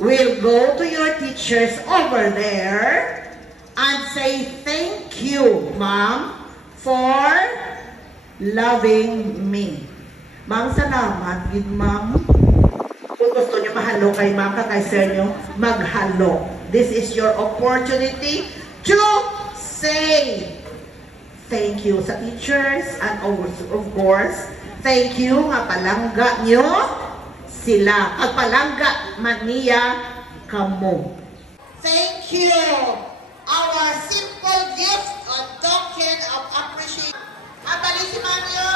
will go to your teachers over there and say, thank you, Ma'am, for loving me. Ma'am, salamat, good Ma'am. Kung gusto nyo mahalo kay Ma'am, kay Sir nyo, maghalo. This is your opportunity to say thank you sa teachers and of course, thank you nga palangga nyo sila. At palangga man niya kamo. Thank you. Our simple gift or token of appreciation. Abalisimam nyo,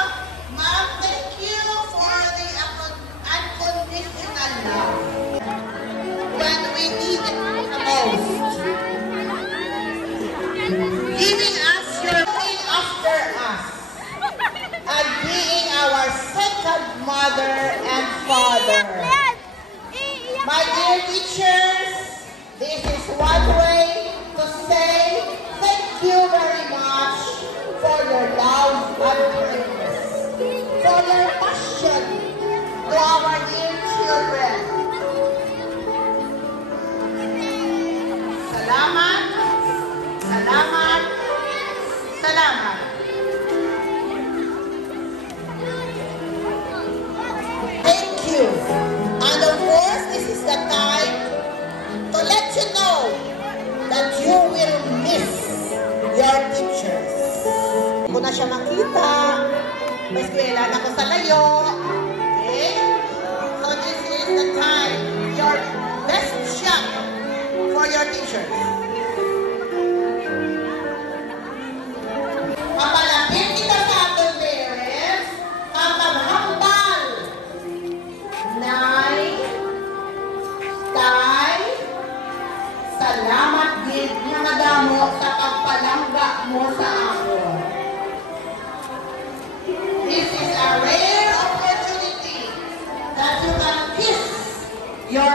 Ma'am, thank you for the unconditional love when we need it the most. Giving us your looking after us and being our second mother and father. My dear teachers, this is one way to say thank you very much for your love and kindness, for your passion to our dear children. Salamat, salamat, salamat. Thank you. And of course, this is the time to let you know that you will miss your teachers. Kung na siya makita, may eskwela na ko sa layo. Okay? So this is the time, your best shot for your teachers. Papalapit kita sa ating parents, papaghambal. Nay, Tay, salamat din nga madamo sa pagpalangga mo sa ako. This is a rare opportunity that you can kiss your